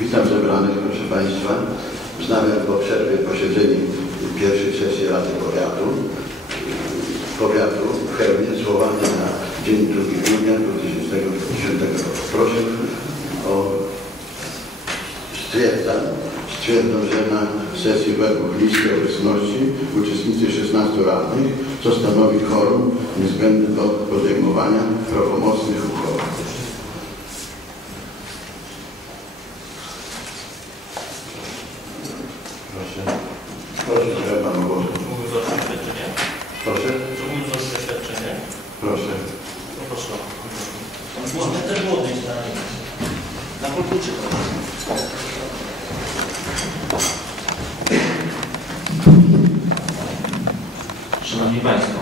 Witam zebranych, proszę Państwa. Wznawiam po przerwie posiedzenie pierwszej sesji Rady Powiatu. Powiatu w Chełmie zwołane na dzień 2 grudnia 2010 roku. Proszę o stwierdzam, stwierdzam, że na sesji według listy obecności uczestnicy 16 radnych, co stanowi chorum niezbędne do podejmowania prawomocnych uchwał. Proszę. Proszę, że Pan ogłoszę. Mógłbym złożyć oświadczenie? Proszę. Czy mógłbym złożyć Proszę. Poproszę. Można też było być na, na pulpicie. Szanowni Państwo,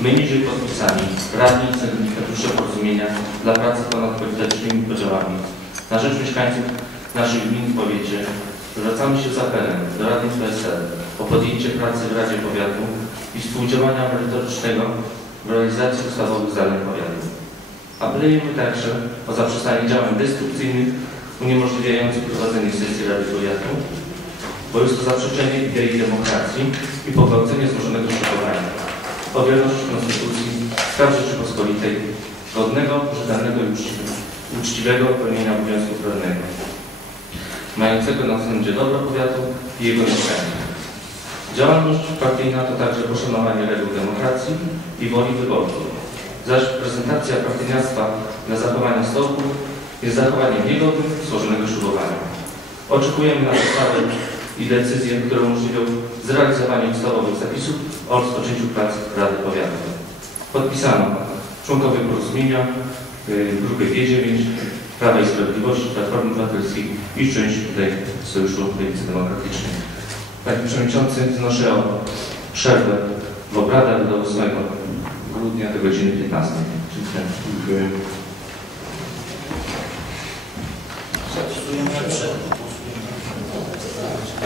my niżej podpisani, radni i sygnatariusze porozumienia dla pracy ponad politycznymi podziałami na rzecz mieszkańców naszych gmin w powiecie zwracamy się z apelem do radnych PSL o podjęcie pracy w Radzie Powiatu i współdziałania merytorycznego w realizacji ustawowych zadań powiatu. Apelujemy także o zaprzestanie działań destrukcyjnych uniemożliwiających prowadzenie sesji Rady Powiatu, bo jest to zaprzeczenie idei demokracji i pogwałcenie złożonego ślubowania, powierność Konstytucji praw Rzeczypospolitej, godnego, rzetelnego i uczciwego, pełnienia obowiązków rolnego, mającego na względzie dobro powiatu i jego mieszkańców. Działalność partyjna to także poszanowanie reguł demokracji i woli wyborców, zaś prezentacja partyjniactwa dla zachowania stołków jest zachowaniem niegodnym złożonego ślubowania. Oczekujemy na ustawy i decyzje, które umożliwią zrealizowanie ustawowych zapisów o rozpoczęciu prac Rady Powiatowej. Podpisano członkowie porozumienia y, grupy G9, Prawa i Sprawiedliwości, Platformy Obywatelskiej i część tutaj Sojuszu Lewicy Demokratycznej. Panie Przewodniczący, wnoszę o przerwę w obradach do 8 grudnia do godziny 15. Dziękuję.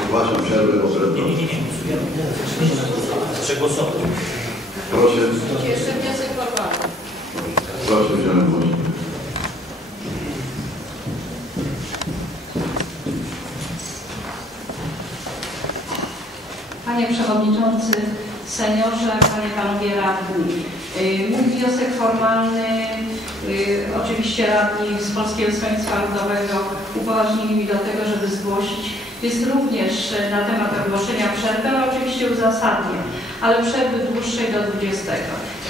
Ogłaszam przerwę w obradach. Nie, nie, nie, głosujemy. Przegłosować. Proszę, Jeszcze wniosek formalny. proszę wziąć głos. Panie Przewodniczący, Seniorze, Panie Panowie Radni. Y, Mój wniosek formalny, y, oczywiście radni z Polskiego Stronnictwa Ludowego upoważnili mi do tego, żeby zgłosić, jest również na temat ogłoszenia przerwy, ale oczywiście uzasadnię, ale przerwy dłuższej do 20.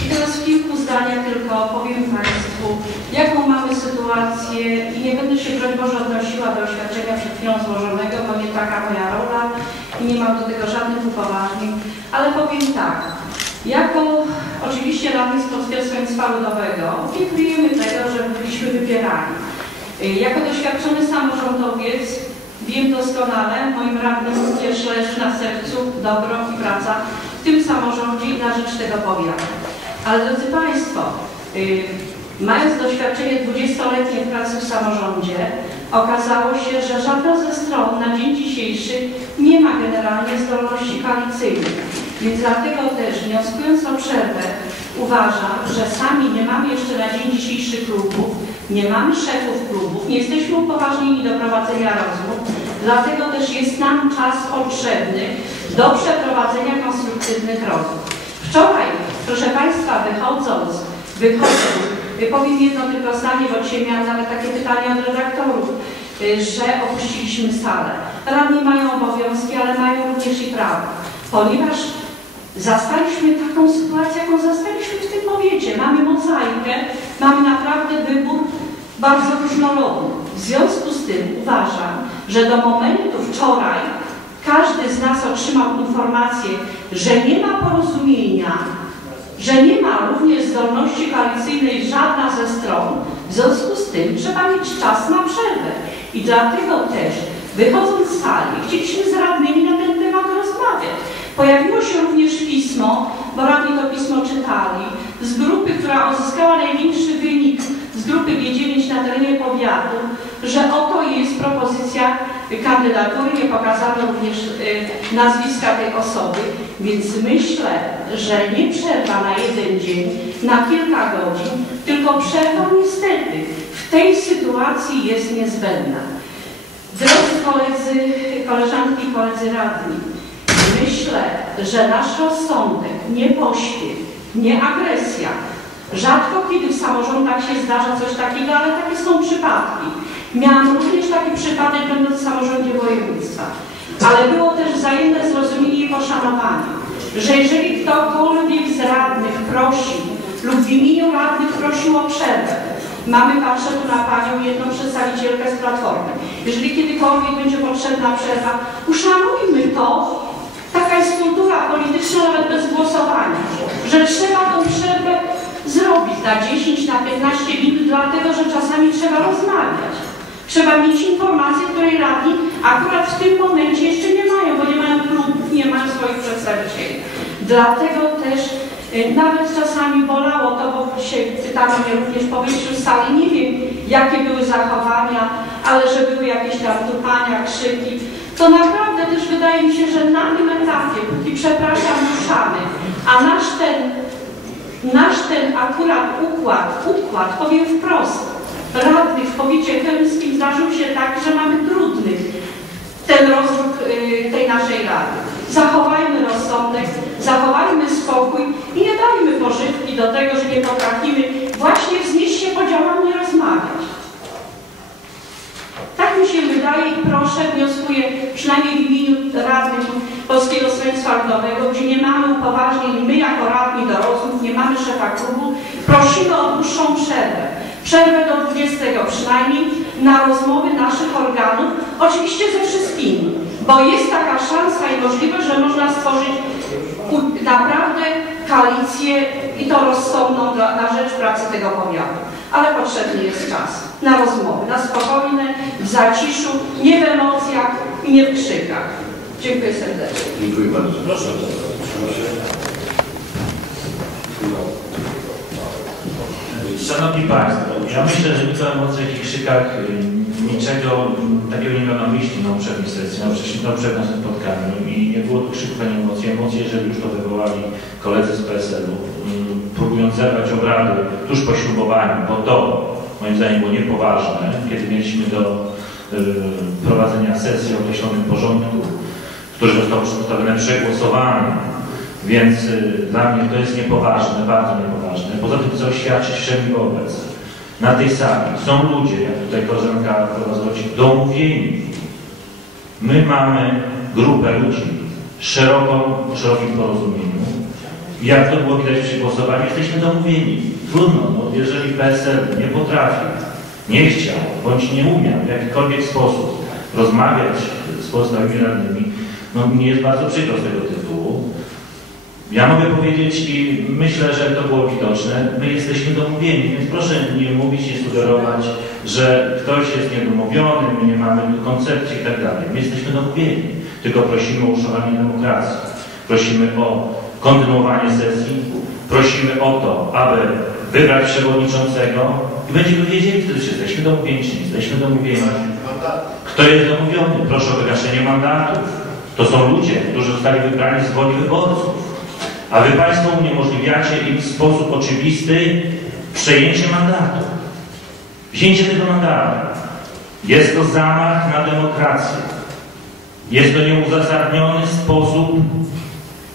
I teraz w kilku zdaniach tylko powiem Państwu, jaką mamy sytuację i nie będę się broń Boże odnosiła do oświadczenia przed chwilą złożonego, bo nie taka moja rola nie mam do tego żadnych upoważnień, ale powiem tak. Jako oczywiście radni z Polskiego Stronnictwa Ludowego pilnujemy tego, żeby byliśmy wybierani. Jako doświadczony samorządowiec wiem doskonale, moim radnym również leży na sercu dobro i praca w tym samorządzie i na rzecz tego powiatu. Ale drodzy Państwo, y, mając doświadczenie 20-letnie w pracy w samorządzie, okazało się, że żadna ze stron na dzień dzisiejszy nie ma generalnie zdolności koalicyjnych. Więc dlatego też wnioskując o przerwę uważam, że sami nie mamy jeszcze na dzień dzisiejszy klubów, nie mamy szefów klubów, nie jesteśmy upoważnieni do prowadzenia rozmów, dlatego też jest nam czas potrzebny do przeprowadzenia konstruktywnych rozmów. Wczoraj, proszę Państwa, wychodząc, wychodząc, powiem jedno tylko zdanie, bo dzisiaj miałam nawet takie pytanie od redaktorów, y, że opuściliśmy salę. Radni mają obowiązki, ale mają również i prawa, ponieważ zastaliśmy taką sytuację, jaką zastaliśmy w tym powiecie. Mamy mozaikę, mamy naprawdę wybór bardzo różnorodny. W związku z tym uważam, że do momentu wczoraj każdy z nas otrzymał informację, że nie ma porozumienia, że nie ma również zdolności koalicyjnej żadna ze stron. W związku z tym trzeba mieć czas na przerwę. I dlatego też, wychodząc z sali, chcieliśmy z radnymi na ten temat rozmawiać. Pojawiło się również pismo, bo radni to pismo czytali, z grupy, która uzyskała największy wynik, z grupy G9 na terenie powiatu, że oto jest propozycja kandydatury, nie pokazano również y, nazwiska tej osoby, więc myślę, że nie przerwa na jeden dzień, na kilka godzin, tylko przerwa niestety w tej sytuacji jest niezbędna. Drodzy koledzy, koleżanki i koledzy radni, myślę, że nasz rozsądek, nie pośpiech, nie agresja, rzadko kiedy w samorządach się zdarza coś takiego, ale takie są przypadki. Miałam również taki przypadek będąc w samorządzie województwa, ale było też wzajemne zrozumienie i poszanowanie, że jeżeli ktokolwiek z radnych prosi lub w imieniu radnych prosił o przerwę, Mamy, patrzę tu na Panią, jedną przedstawicielkę z Platformy. Jeżeli kiedykolwiek będzie potrzebna przerwa, uszanujmy to. Taka jest kultura polityczna, nawet bez głosowania, że trzeba tą przerwę zrobić na 10, na 15 minut, dlatego że czasami trzeba rozmawiać. Trzeba mieć informacje, której radni akurat w tym momencie jeszcze nie mają, bo nie mają klubów, nie mają swoich przedstawicieli. Dlatego też y, nawet czasami bolało to, bo dzisiaj pytano mnie również po wyjściu z sali, nie wiem jakie były zachowania, ale że były jakieś tam tupania, krzyki. To naprawdę też wydaje mi się, że na tym etapie, póki przepraszam, ruszamy, a nasz ten, nasz ten akurat układ, układ, powiem wprost, radnych w powiecie chełmskim zdarzył się tak, że mamy trudnych ten rozruch y, tej naszej rady. Zachowajmy rozsądek, zachowajmy spokój i nie dajmy pożywki do tego, że nie potrafimy właśnie wznieść się podziałami rozmawiać. Tak mi się wydaje i proszę, wnioskuję przynajmniej w imieniu radnych Polskiego Stronnictwa Ludowego, gdzie nie mamy upoważnień, my jako radni do rozmów, nie mamy szefa klubu, prosimy o dłuższą przerwę. Przerwę do 20 przynajmniej na rozmowy naszych organów, oczywiście ze wszystkimi, bo jest taka szansa i możliwość, że można stworzyć naprawdę koalicję i to rozsądną dla, na rzecz pracy tego powiatu. Ale potrzebny jest czas na rozmowy, na spokojne, w zaciszu, nie w emocjach i nie w krzykach. Dziękuję serdecznie. Dziękuję bardzo. Proszę. Szanowni Państwo, ja myślę, że tu o emocjach i krzykach y, niczego takiego nie miał na myśli na poprzedniej sesji, na poprzednim, na poprzednim naszym spotkaniu i nie było tu krzyków ani emocji. Emocje, jeżeli już to wywołali koledzy z PSL-u, mm, próbując zerwać obrady tuż po ślubowaniu, bo to moim zdaniem było niepoważne, kiedy mieliśmy do y, prowadzenia sesji o określonym porządku, który został przedstawiony przegłosowany, więc y, dla mnie to jest niepoważne, bardzo niepoważne. Poza tym chcę oświadczyć wszemi wobec. Na tej sali są ludzie, jak tutaj koleżanka prowadzi, domówieni. My mamy grupę ludzi szeroką, w szerokim porozumieniu. Jak to było widać przy głosowaniu, jesteśmy domówieni. Trudno, no, jeżeli PSL nie potrafi, nie chciał, bądź nie umiał w jakikolwiek sposób rozmawiać z pozostałymi radnymi, no mnie jest bardzo przykro z tego tytułu. Ja mogę powiedzieć i myślę, że to było widoczne, my jesteśmy domówieni, więc proszę nie mówić, nie sugerować, że ktoś jest niedomówiony, my nie mamy koncepcji i tak dalej. My jesteśmy domówieni, tylko prosimy o uszanowanie demokracji, prosimy o kontynuowanie sesji, prosimy o to, aby wybrać przewodniczącego i będziemy wiedzieli wtedy, czy jesteśmy domówieni, czy nie jesteśmy domówieni. Kto jest domówiony? Proszę o wygaszenie mandatów. To są ludzie, którzy zostali wybrani z woli wyborców. A wy Państwo uniemożliwiacie im w sposób oczywisty przejęcie mandatu. Wzięcie tego mandatu. Jest to zamach na demokrację. Jest to nieuzasadniony sposób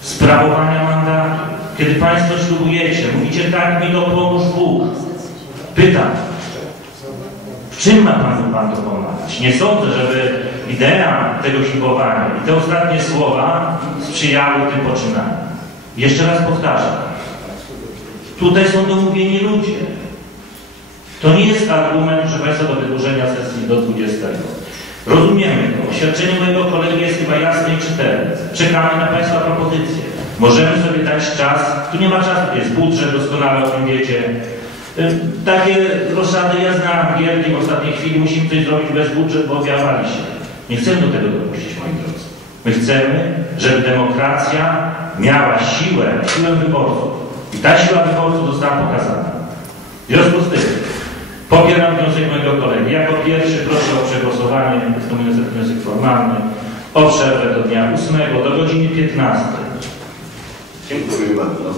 sprawowania mandatu. Kiedy Państwo ślubujecie, mówicie tak, mi to pomóż Bóg. Pytam, w czym ma Panu Pan to pomagać? Nie sądzę, żeby idea tego ślubowania i te ostatnie słowa sprzyjały tym poczynaniom. Jeszcze raz powtarzam. Tutaj są domówieni ludzie. To nie jest argument, proszę Państwa, do wydłużenia sesji do 20. Rozumiemy to. Oświadczenie mojego kolegi jest chyba jasne i czytelne. Czekamy na Państwa propozycje. Możemy sobie dać czas. Tu nie ma czasu, jest budżet, doskonale o tym wiecie. Takie roszady ja znam, gierki w ostatniej chwili musimy coś zrobić bez budżetu, bo objawali się. Nie chcemy do tego dopuścić, moi drodzy. My chcemy, żeby demokracja miała siłę, siłę wyborców. I ta siła wyborców została pokazana. W związku z tym popieram wniosek mojego kolegi. Jako pierwszy proszę o przegłosowanie, jest to wniosek formalny, o przerwę do dnia 8, do godziny 15. Dziękuję bardzo.